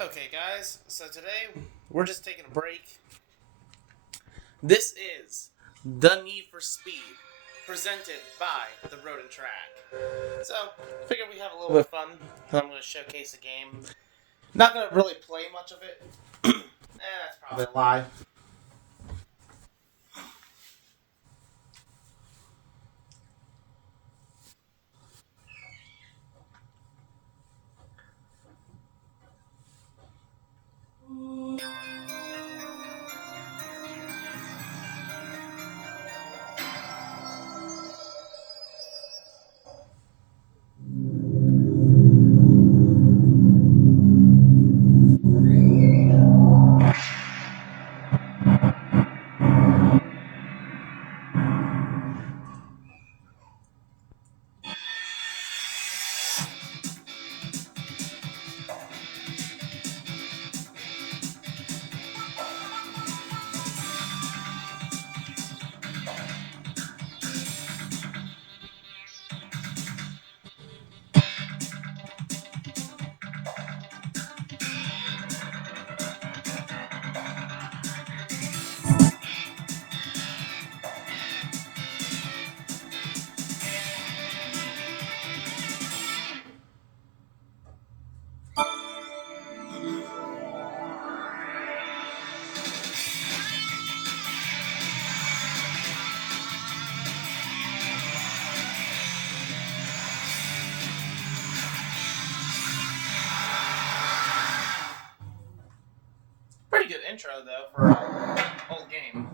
Okay, guys, so today we're just taking a break. This is The Need for Speed, presented by The Road and Track. So, figured we have a little bit of fun. I'm going to showcase a game. Not going to really play much of it. That's probably a lie. Pretty good intro, though, for an old game.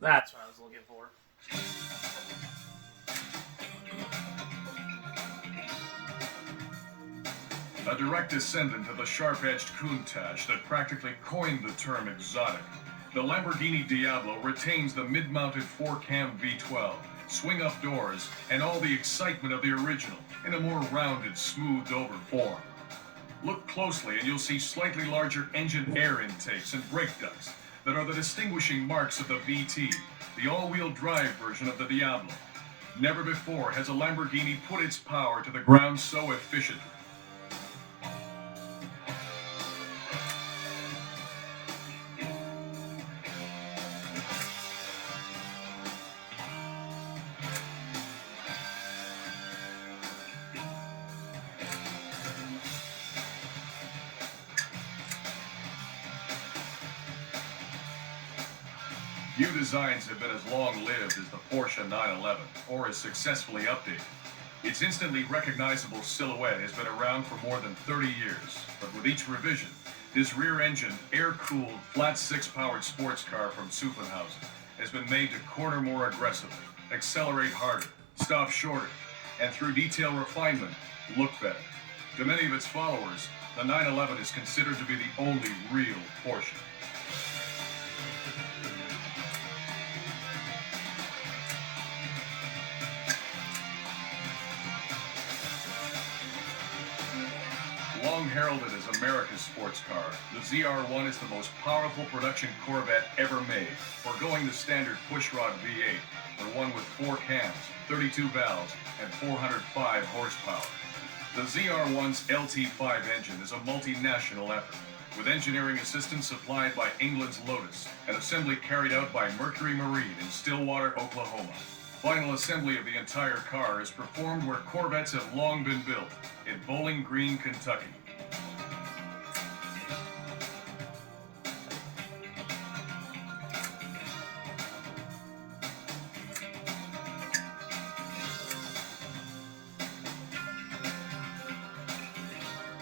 That's what I was looking for. A direct descendant of the sharp-edged Countach that practically coined the term exotic, the Lamborghini Diablo retains the mid-mounted 4-cam V12, swing-up doors, and all the excitement of the original in a more rounded, smoothed-over form. Look closely and you'll see slightly larger engine air intakes and brake ducts that are the distinguishing marks of the VT, the all-wheel drive version of the Diablo. Never before has a Lamborghini put its power to the ground so efficiently. Few designs have been as long-lived as the Porsche 911, or as successfully updated. Its instantly recognizable silhouette has been around for more than 30 years, but with each revision, this rear-engine, air-cooled, flat-six-powered sports car from Zuffenhausen has been made to corner more aggressively, accelerate harder, stop shorter, and through detail refinement, look better. To many of its followers, the 911 is considered to be the only real Porsche. heralded as America's sports car, the ZR1 is the most powerful production Corvette ever made, foregoing the standard pushrod V8 for one with 4 cams, 32 valves, and 405 horsepower. The ZR1's LT5 engine is a multinational effort, with engineering assistance supplied by England's Lotus and assembly carried out by Mercury Marine in Stillwater, Oklahoma. Final assembly of the entire car is performed where Corvettes have long been built, in Bowling Green, Kentucky.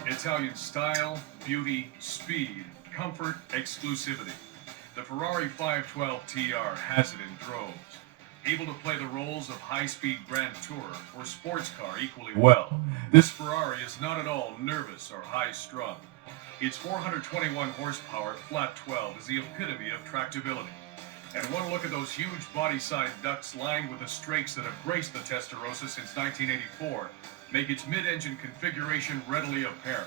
Italian style, beauty, speed, comfort, exclusivity. The Ferrari 512 TR has it in droves. Able to play the roles of high-speed Grand Tourer or sports car equally well, this Ferrari is not at all nervous or high-strung. Its 421 horsepower flat 12 is the epitome of tractability. And one look at those huge body-side ducts lined with the strakes that have graced the Testarossa since 1984 make its mid-engine configuration readily apparent.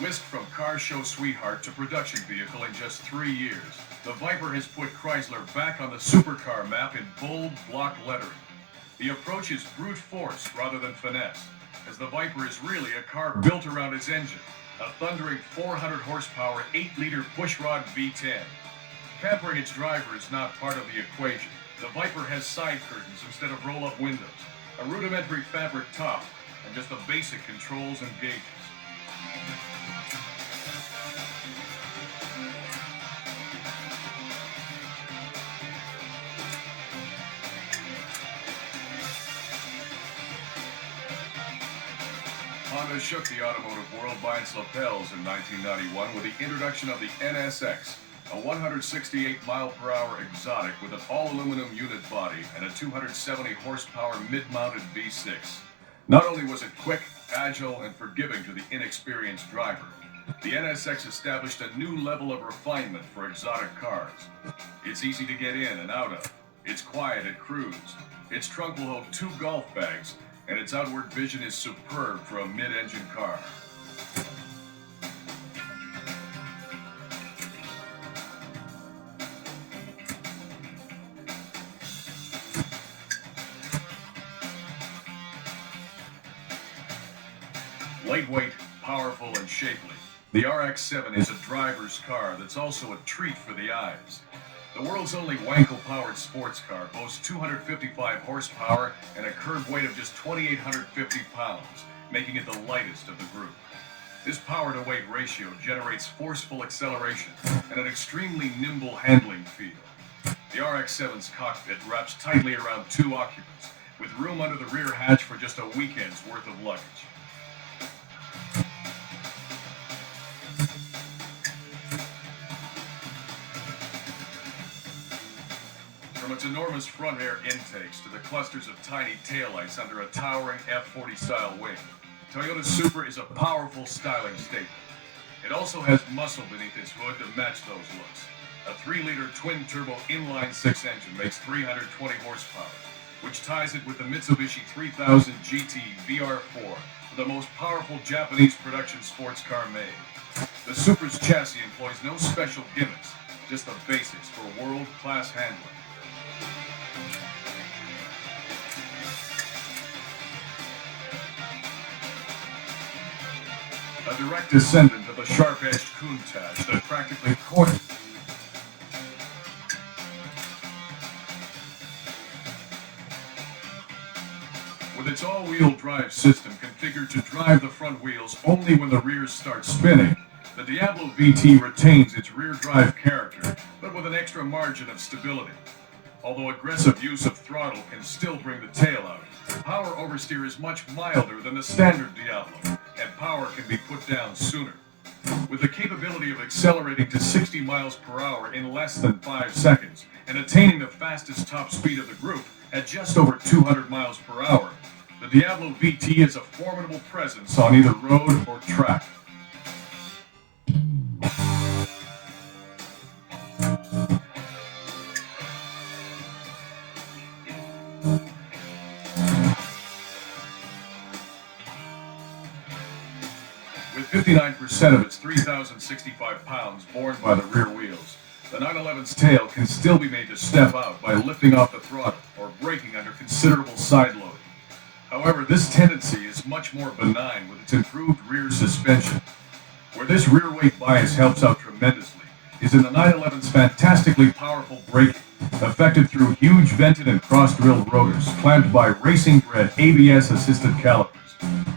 Whisked from car show sweetheart to production vehicle in just 3 years, the Viper has put Chrysler back on the supercar map in bold block lettering. The approach is brute force rather than finesse, as the Viper is really a car built around its engine, a thundering 400 horsepower 8-liter pushrod V10. Pampering its driver is not part of the equation. The Viper has side curtains instead of roll-up windows, a rudimentary fabric top, and just the basic controls and gauges. Honda shook the automotive world by its lapels in 1991 with the introduction of the NSX, a 168-mile-per-hour exotic with an all-aluminum unit body and a 270-horsepower mid-mounted V6. Not only was it quick, agile, and forgiving to the inexperienced driver, the NSX established a new level of refinement for exotic cars. It's easy to get in and out of. It's quiet at cruise. Its trunk will hold 2 golf bags, and its outward vision is superb for a mid-engine car. Lightweight, powerful, and shapely, the RX-7 is a driver's car that's also a treat for the eyes. The world's only Wankel-powered sports car boasts 255 horsepower and a curb weight of just 2,850 pounds, making it the lightest of the group. This power-to-weight ratio generates forceful acceleration and an extremely nimble handling feel. The RX-7's cockpit wraps tightly around 2 occupants, with room under the rear hatch for just a weekend's worth of luggage. From its enormous front air intakes to the clusters of tiny taillights under a towering F40 style wing, Toyota Supra is a powerful styling statement. It also has muscle beneath its hood to match those looks. A 3-liter twin-turbo inline-6 engine makes 320 horsepower, which ties it with the Mitsubishi 3000 GT VR4, the most powerful Japanese production sports car made. The Supra's chassis employs no special gimmicks, just the basics for world-class handling. A direct descendant of the sharp-edged Countach that practically coined. With its all-wheel drive system configured to drive the front wheels only when the rears start spinning, the Diablo VT retains its rear drive character, but with an extra margin of stability. Although aggressive use of throttle can still bring the tail out, power oversteer is much milder than the standard Diablo, and power can be put down sooner. With the capability of accelerating to 60 miles per hour in less than 5 seconds, and attaining the fastest top speed of the group at just over 200 miles per hour, the Diablo VT is a formidable presence on either road or track. 59% of its 3,065 pounds borne by the rear wheels, the 911's tail can still be made to step out by lifting off the throttle or braking under considerable side loading. However, this tendency is much more benign with its improved rear suspension. Where this rear weight bias helps out tremendously is in the 911's fantastically powerful braking, effected through huge vented and cross-drilled rotors clamped by racing-bred ABS-assisted calipers.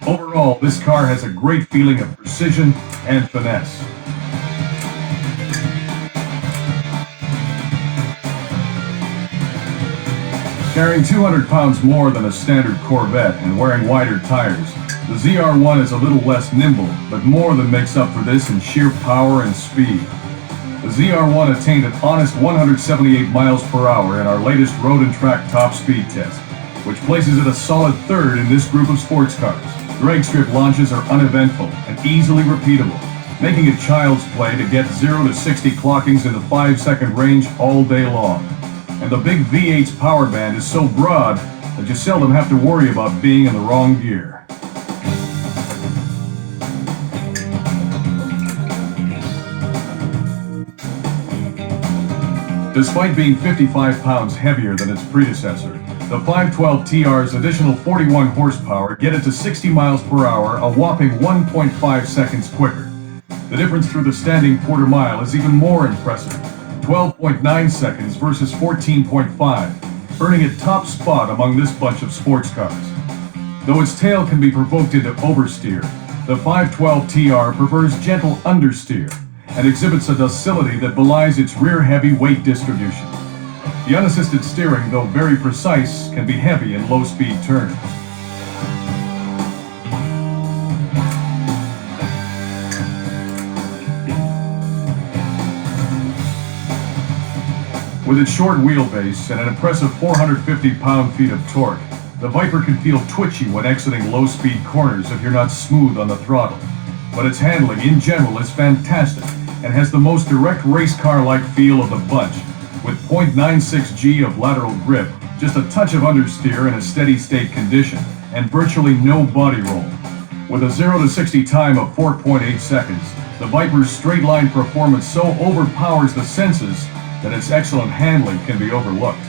Overall, this car has a great feeling of precision and finesse. Carrying 200 pounds more than a standard Corvette and wearing wider tires, the ZR1 is a little less nimble, but more than makes up for this in sheer power and speed. The ZR1 attained an honest 178 miles per hour in our latest Road and Track top speed test, which places it a solid third in this group of sports cars. Drag strip launches are uneventful and easily repeatable, making it child's play to get 0 to 60 clockings in the 5-second range all day long. And the big V8's power band is so broad that you seldom have to worry about being in the wrong gear. Despite being 55 pounds heavier than its predecessor, the 512TR's additional 41 horsepower get it to 60 miles per hour, a whopping 1.5 seconds quicker. The difference through the standing quarter mile is even more impressive, 12.9 seconds versus 14.5, earning it top spot among this bunch of sports cars. Though its tail can be provoked into oversteer, the 512TR prefers gentle understeer and exhibits a docility that belies its rear-heavy weight distribution. The unassisted steering, though very precise, can be heavy in low-speed turns. With its short wheelbase and an impressive 450 pound-feet of torque, the Viper can feel twitchy when exiting low-speed corners if you're not smooth on the throttle. But its handling in general is fantastic and has the most direct race car-like feel of the bunch, with 0.96 G of lateral grip, just a touch of understeer in a steady state condition, and virtually no body roll. With a 0 to 60 time of 4.8 seconds, the Viper's straight-line performance so overpowers the senses that its excellent handling can be overlooked.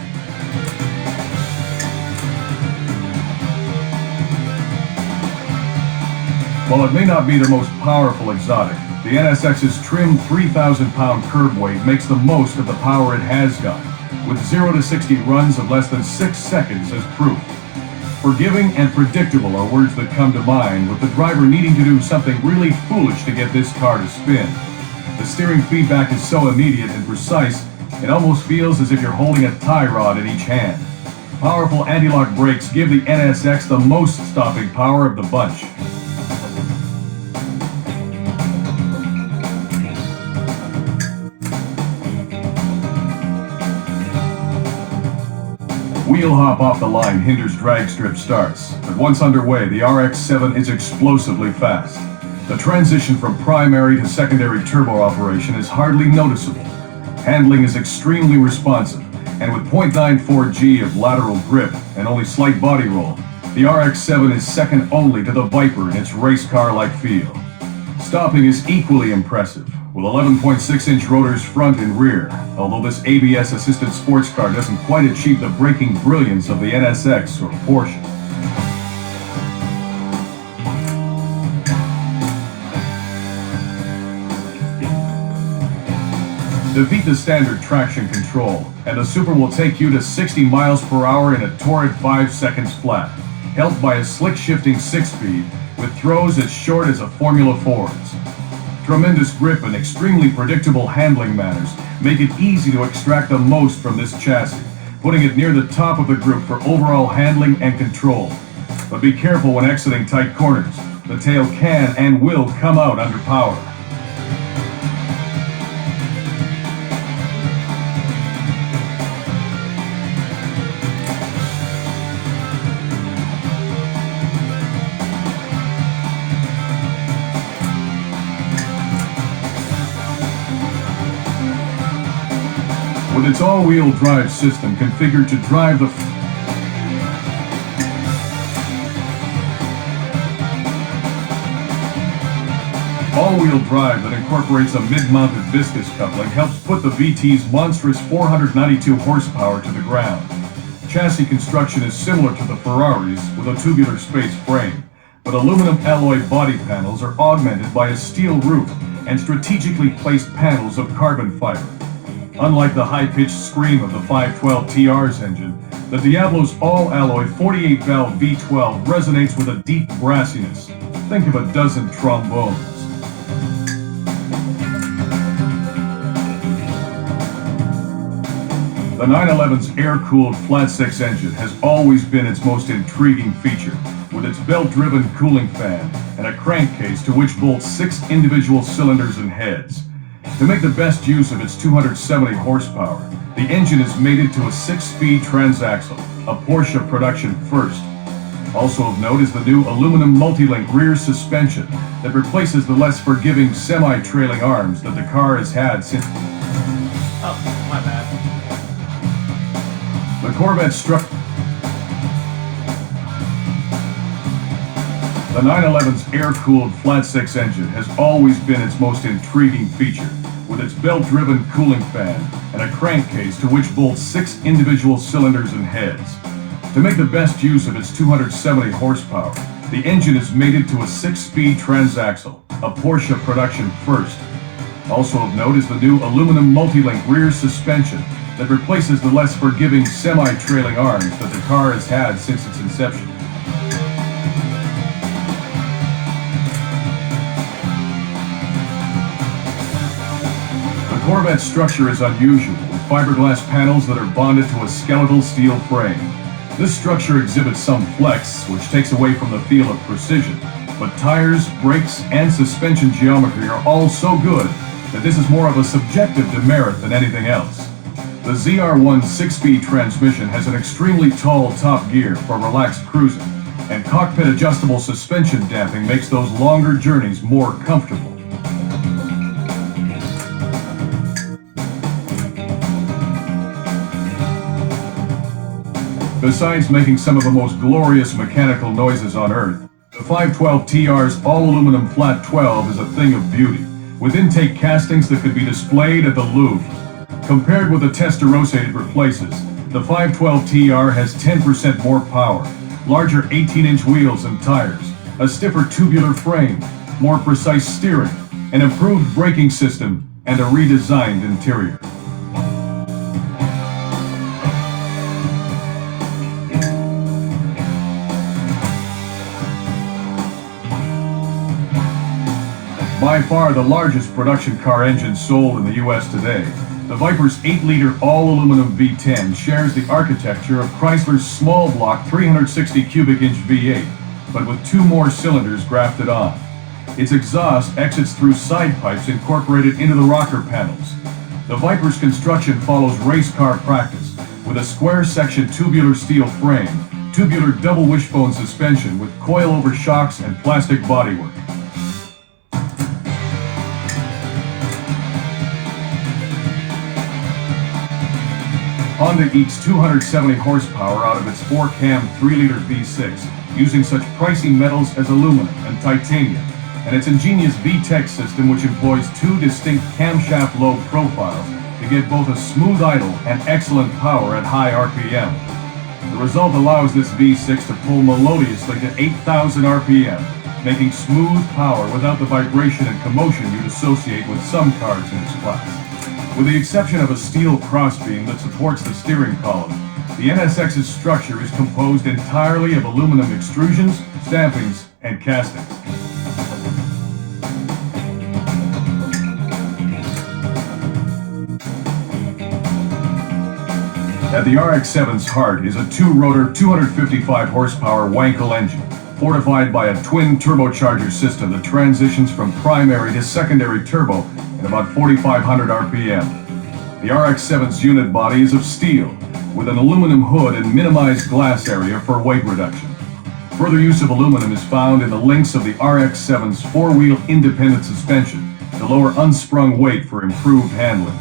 While it may not be the most powerful exotic, the NSX's trim 3,000-pound curb weight makes the most of the power it has got, with 0 to 60 runs of less than 6 seconds as proof. Forgiving and predictable are words that come to mind, with the driver needing to do something really foolish to get this car to spin. The steering feedback is so immediate and precise, it almost feels as if you're holding a tie rod in each hand. Powerful anti-lock brakes give the NSX the most stopping power of the bunch. Wheel hop off the line hinders drag strip starts, but once underway, the RX-7 is explosively fast. The transition from primary to secondary turbo operation is hardly noticeable. Handling is extremely responsive, and with 0.94 G of lateral grip and only slight body roll, the RX-7 is second only to the Viper in its race car-like feel. Stopping is equally impressive, with 11.6-inch rotors front and rear, although this ABS-assisted sports car doesn't quite achieve the braking brilliance of the NSX or Porsche. Defeat the standard traction control, and the Super will take you to 60 miles per hour in a torrid 5 seconds flat, helped by a slick shifting 6-speed with throws as short as a Formula Ford's. Tremendous grip and extremely predictable handling manners make it easy to extract the most from this chassis, putting it near the top of the group for overall handling and control. But be careful when exiting tight corners. The tail can and will come out under power. With its all-wheel drive system configured to drive the all-wheel drive that incorporates a mid-mounted viscous coupling helps put the VT's monstrous 492 horsepower to the ground. Chassis construction is similar to the Ferraris with a tubular space frame, but aluminum alloy body panels are augmented by a steel roof and strategically placed panels of carbon fiber. Unlike the high-pitched scream of the 512TR's engine, the Diablo's all-alloy 48-valve V12 resonates with a deep brassiness. Think of a dozen trombones. The 911's air-cooled flat-six engine has always been its most intriguing feature, with its belt-driven cooling fan and a crankcase to which bolts 6 individual cylinders and heads. To make the best use of its 270 horsepower, the engine is mated to a 6-speed transaxle, a Porsche production first. Also of note is the new aluminum multi-link rear suspension that replaces the less forgiving semi-trailing arms that the car has had since... Oh, my bad. The Corvette struck... The 911's air-cooled flat-six engine has always been its most intriguing feature, with its belt-driven cooling fan and a crankcase to which bolts 6 individual cylinders and heads. To make the best use of its 270 horsepower, the engine is mated to a 6-speed transaxle, a Porsche production first. Also of note is the new aluminum multi-link rear suspension that replaces the less forgiving semi-trailing arms that the car has had since its inception. The Corvette's structure is unusual, with fiberglass panels that are bonded to a skeletal steel frame. This structure exhibits some flex, which takes away from the feel of precision, but tires, brakes, and suspension geometry are all so good that this is more of a subjective demerit than anything else. The ZR1 6-speed transmission has an extremely tall top gear for relaxed cruising, and cockpit adjustable suspension damping makes those longer journeys more comfortable. Besides making some of the most glorious mechanical noises on Earth, the 512TR's all-aluminum flat 12 is a thing of beauty, with intake castings that could be displayed at the Louvre. Compared with the Testarossa it replaces, the 512TR has 10% more power, larger 18-inch wheels and tires, a stiffer tubular frame, more precise steering, an improved braking system, and a redesigned interior. By far the largest production car engine sold in the US today, the Viper's 8-liter all-aluminum V10 shares the architecture of Chrysler's small block 360 cubic inch V8, but with 2 more cylinders grafted on. Its exhaust exits through side pipes incorporated into the rocker panels. The Viper's construction follows race car practice, with a square-section tubular steel frame, tubular double wishbone suspension with coil-over shocks and plastic bodywork. Honda ekes 270 horsepower out of its 4-cam 3-liter V6, using such pricey metals as aluminum and titanium, and its ingenious VTEC system which employs 2 distinct camshaft lobe profiles to get both a smooth idle and excellent power at high RPM. The result allows this V6 to pull melodiously to 8,000 RPM, making smooth power without the vibration and commotion you'd associate with some cars in its class. With the exception of a steel crossbeam that supports the steering column, the NSX's structure is composed entirely of aluminum extrusions, stampings, and castings. At the RX-7's heart is a 2-rotor, 255 horsepower Wankel engine, fortified by a twin turbocharger system that transitions from primary to secondary turbo at about 4,500 RPM. The RX-7's unit body is of steel, with an aluminum hood and minimized glass area for weight reduction. Further use of aluminum is found in the links of the RX-7's 4-wheel independent suspension to lower unsprung weight for improved handling.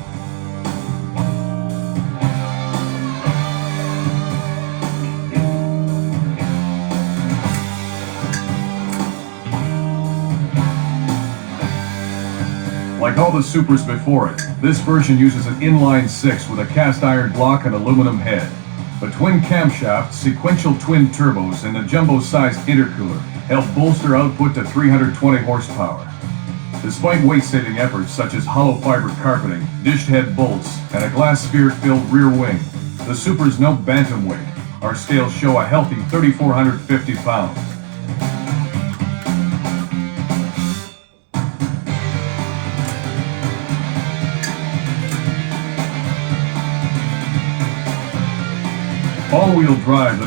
Like all the Supers before it, this version uses an inline six with a cast iron block and aluminum head. But twin camshafts, sequential twin turbos, and a jumbo-sized intercooler help bolster output to 320 horsepower. Despite weight-saving efforts such as hollow fiber carpeting, dished head bolts, and a glass sphere-filled rear wing, the Super's no bantamweight. Our scales show a healthy 3,450 pounds. All-wheel drive. The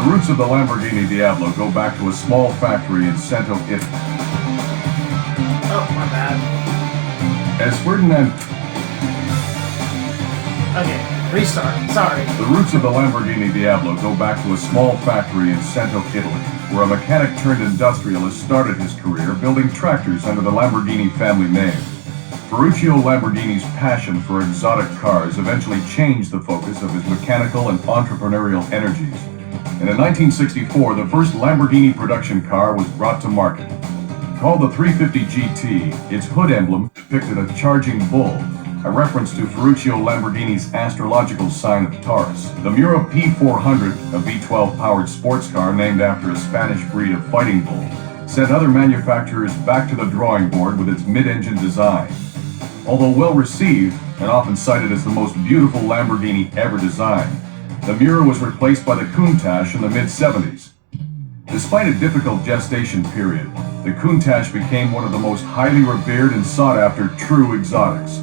roots of the Lamborghini Diablo go back to a small factory in Cento, Italy. Oh, my bad. As Ferdinand... Okay, restart. Sorry. The roots of the Lamborghini Diablo go back to a small factory in Cento, Italy, where a mechanic-turned-industrialist started his career building tractors under the Lamborghini family name. Ferruccio Lamborghini's passion for exotic cars eventually changed the focus of his mechanical and entrepreneurial energies. And in 1964, the first Lamborghini production car was brought to market. Called the 350 GT, its hood emblem depicted a charging bull, a reference to Ferruccio Lamborghini's astrological sign of Taurus. The Miura P400, a V12-powered sports car named after a Spanish breed of fighting bull, sent other manufacturers back to the drawing board with its mid-engine design. Although well-received, and often cited as the most beautiful Lamborghini ever designed, the Miura was replaced by the Countach in the mid-70s. Despite a difficult gestation period, the Countach became one of the most highly revered and sought-after true exotics.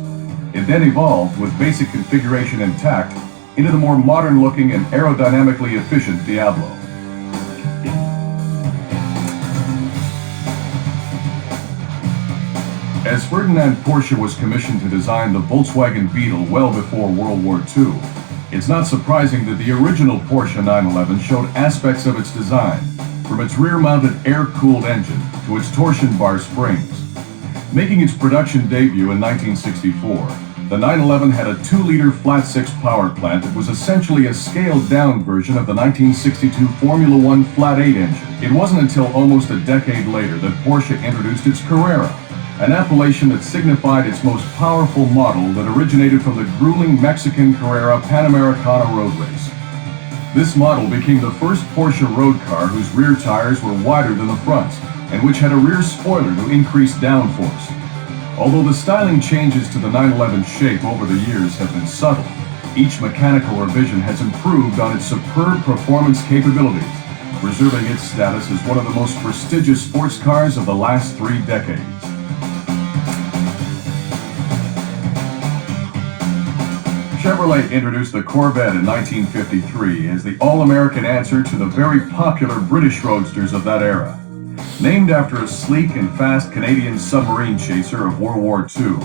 It then evolved, with basic configuration intact, into the more modern-looking and aerodynamically efficient Diablo. As Ferdinand Porsche was commissioned to design the Volkswagen Beetle well before World War II, it's not surprising that the original Porsche 911 showed aspects of its design, from its rear-mounted air-cooled engine to its torsion bar springs. Making its production debut in 1964, the 911 had a 2-liter flat-six power plant that was essentially a scaled-down version of the 1962 Formula One flat-8 engine. It wasn't until almost a decade later that Porsche introduced its Carrera, an appellation that signified its most powerful model that originated from the grueling Mexican Carrera Panamericana road race. This model became the first Porsche road car whose rear tires were wider than the fronts, and which had a rear spoiler to increase downforce. Although the styling changes to the 911 shape over the years have been subtle, each mechanical revision has improved on its superb performance capabilities, preserving its status as one of the most prestigious sports cars of the last 3 decades. Chevrolet introduced the Corvette in 1953 as the all-American answer to the very popular British roadsters of that era. Named after a sleek and fast Canadian submarine chaser of World War II,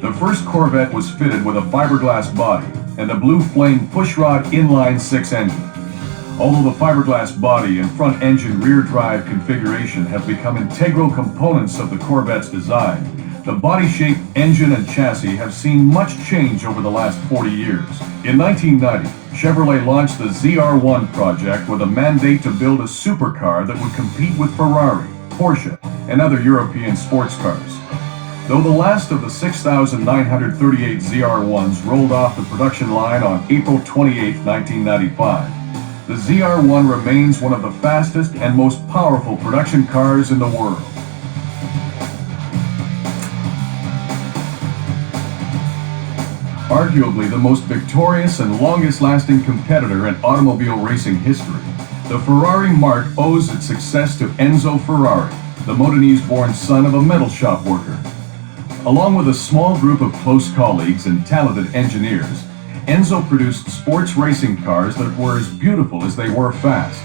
the first Corvette was fitted with a fiberglass body and a Blue Flame pushrod inline-six engine. Although the fiberglass body and front engine rear drive configuration have become integral components of the Corvette's design, the body shape, engine, and chassis have seen much change over the last 40 years. In 1990, Chevrolet launched the ZR1 project with a mandate to build a supercar that would compete with Ferrari, Porsche, and other European sports cars. Though the last of the 6,938 ZR1s rolled off the production line on April 28, 1995, the ZR1 remains one of the fastest and most powerful production cars in the world. Arguably the most victorious and longest-lasting competitor in automobile racing history, the Ferrari marque owes its success to Enzo Ferrari, the Modenese-born son of a metal shop worker. Along with a small group of close colleagues and talented engineers, Enzo produced sports racing cars that were as beautiful as they were fast.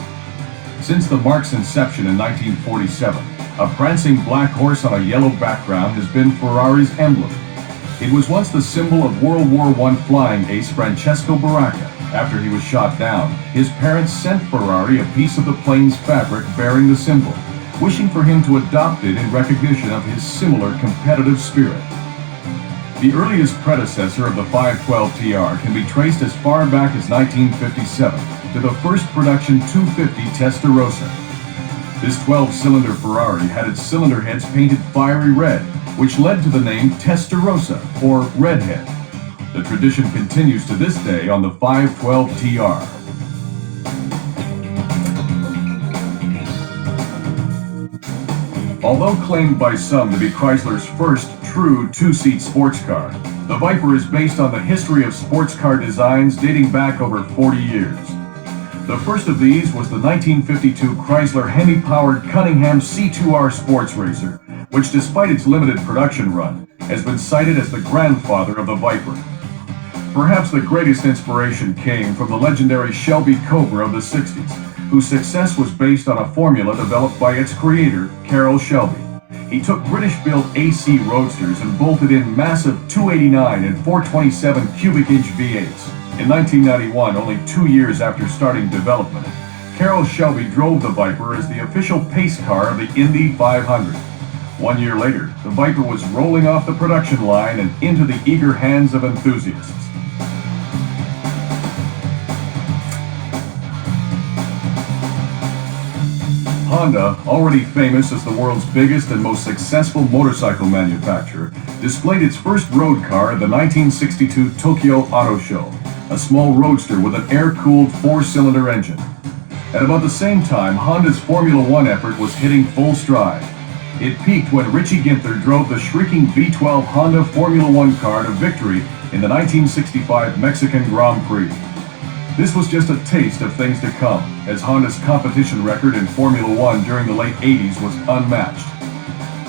Since the marque's inception in 1947, a prancing black horse on a yellow background has been Ferrari's emblem. It was once the symbol of World War I flying ace Francesco Baracca. After he was shot down, his parents sent Ferrari a piece of the plane's fabric bearing the symbol, wishing for him to adopt it in recognition of his similar competitive spirit. The earliest predecessor of the 512 TR can be traced as far back as 1957, to the first production 250 Testarossa. This 12-cylinder Ferrari had its cylinder heads painted fiery red, which led to the name Testarossa, or Redhead. The tradition continues to this day on the 512 TR. Although claimed by some to be Chrysler's first true two-seat sports car, the Viper is based on the history of sports car designs dating back over 40 years. The first of these was the 1952 Chrysler Hemi-powered Cunningham C2R sports racer, which despite its limited production run, has been cited as the grandfather of the Viper. Perhaps the greatest inspiration came from the legendary Shelby Cobra of the 60s, whose success was based on a formula developed by its creator, Carroll Shelby. He took British-built AC Roadsters and bolted in massive 289 and 427 cubic-inch V8s. In 1991, only 2 years after starting development, Carroll Shelby drove the Viper as the official pace car of the Indy 500. 1 year later, the Viper was rolling off the production line and into the eager hands of enthusiasts. Honda, already famous as the world's biggest and most successful motorcycle manufacturer, displayed its first road car at the 1962 Tokyo Auto Show, a small roadster with an air-cooled 4-cylinder engine. At about the same time, Honda's Formula One effort was hitting full stride. It peaked when Richie Ginther drove the shrieking V12 Honda Formula One car to victory in the 1965 Mexican Grand Prix. This was just a taste of things to come, as Honda's competition record in Formula One during the late 80s was unmatched.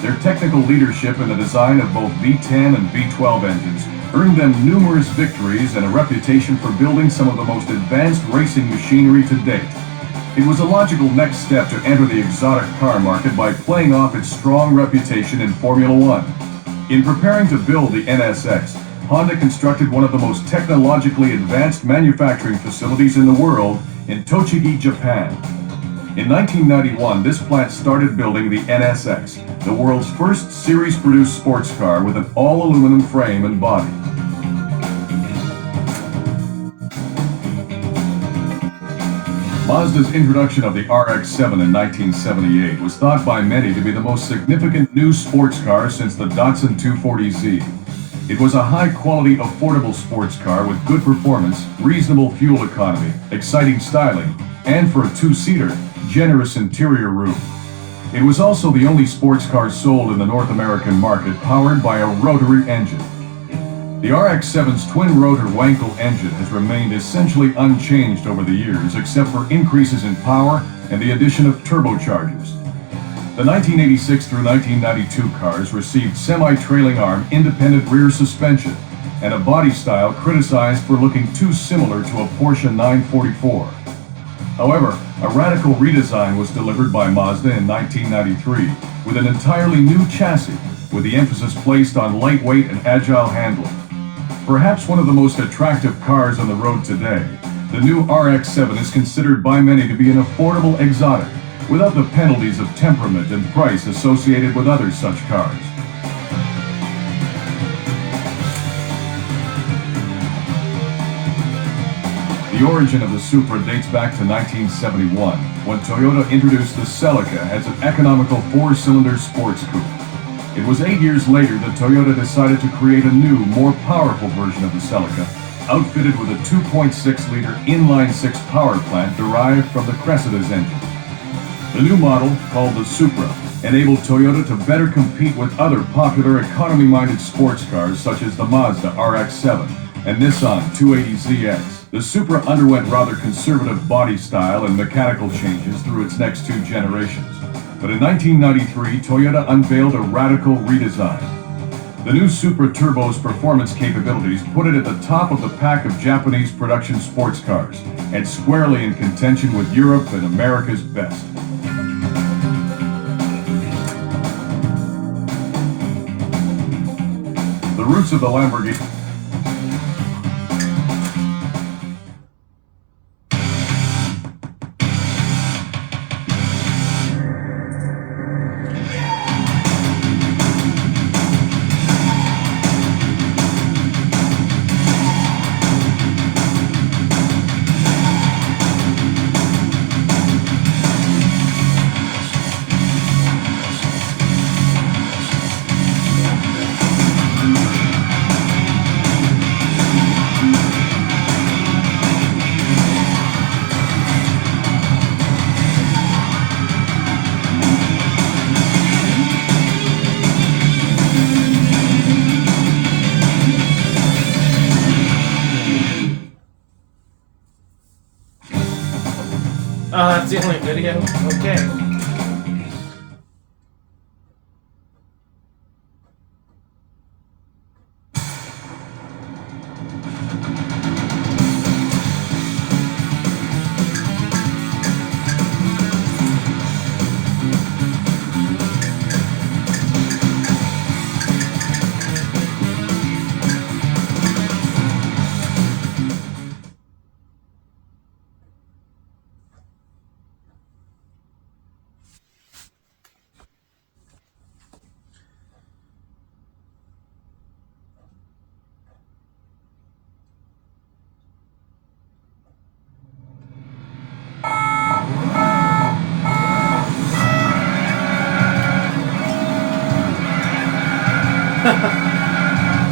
Their technical leadership in the design of both V10 and V12 engines earned them numerous victories and a reputation for building some of the most advanced racing machinery to date. It was a logical next step to enter the exotic car market by playing off its strong reputation in Formula One. In preparing to build the NSX, Honda constructed one of the most technologically advanced manufacturing facilities in the world in Tochigi, Japan. In 1991, this plant started building the NSX, the world's first series-produced sports car with an all-aluminum frame and body. Mazda's introduction of the RX-7 in 1978 was thought by many to be the most significant new sports car since the Datsun 240Z. It was a high-quality, affordable sports car with good performance, reasonable fuel economy, exciting styling, and for a two-seater, generous interior room. It was also the only sports car sold in the North American market powered by a rotary engine. The RX-7's twin-rotor Wankel engine has remained essentially unchanged over the years except for increases in power and the addition of turbochargers. The 1986 through 1992 cars received semi-trailing arm independent rear suspension and a body style criticized for looking too similar to a Porsche 944. However, a radical redesign was delivered by Mazda in 1993 with an entirely new chassis, with the emphasis placed on lightweight and agile handling. Perhaps one of the most attractive cars on the road today, the new RX-7 is considered by many to be an affordable exotic, without the penalties of temperament and price associated with other such cars. The origin of the Supra dates back to 1971, when Toyota introduced the Celica as an economical 4-cylinder sports coupe. It was 8 years later that Toyota decided to create a new, more powerful version of the Celica, outfitted with a 2.6-liter inline-six power plant derived from the Cressida's engine. The new model, called the Supra, enabled Toyota to better compete with other popular economy-minded sports cars such as the Mazda RX-7 and Nissan 280ZX. The Supra underwent rather conservative body style and mechanical changes through its next two generations. But in 1993, Toyota unveiled a radical redesign. The new Supra Turbo's performance capabilities put it at the top of the pack of Japanese production sports cars, and squarely in contention with Europe and America's best. The roots of the Lamborghini. That's the only video? Okay.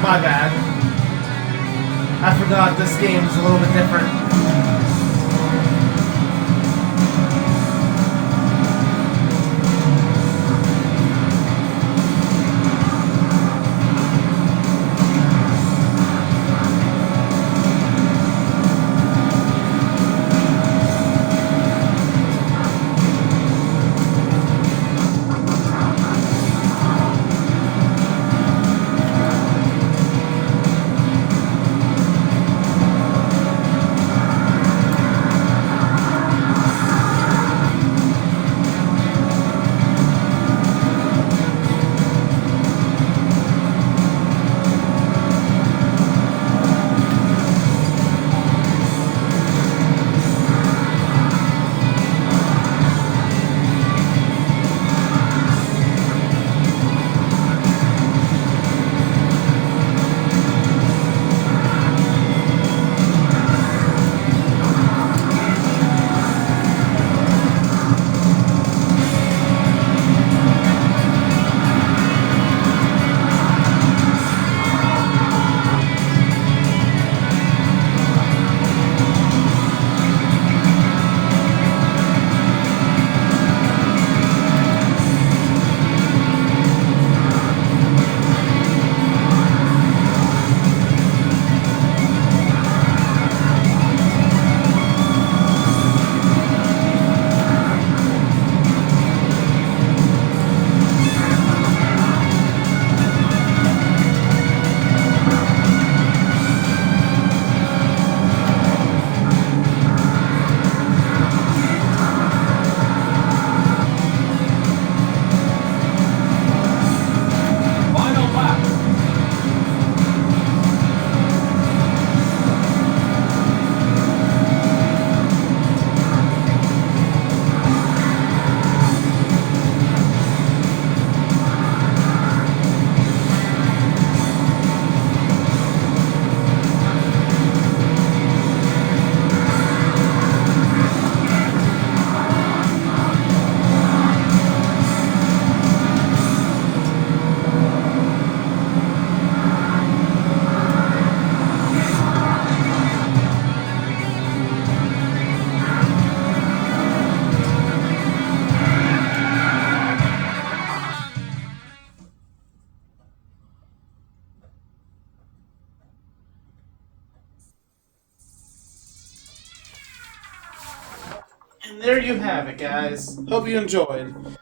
My bad. I forgot this game's a little bit different. And there you have it, guys. Hope you enjoyed.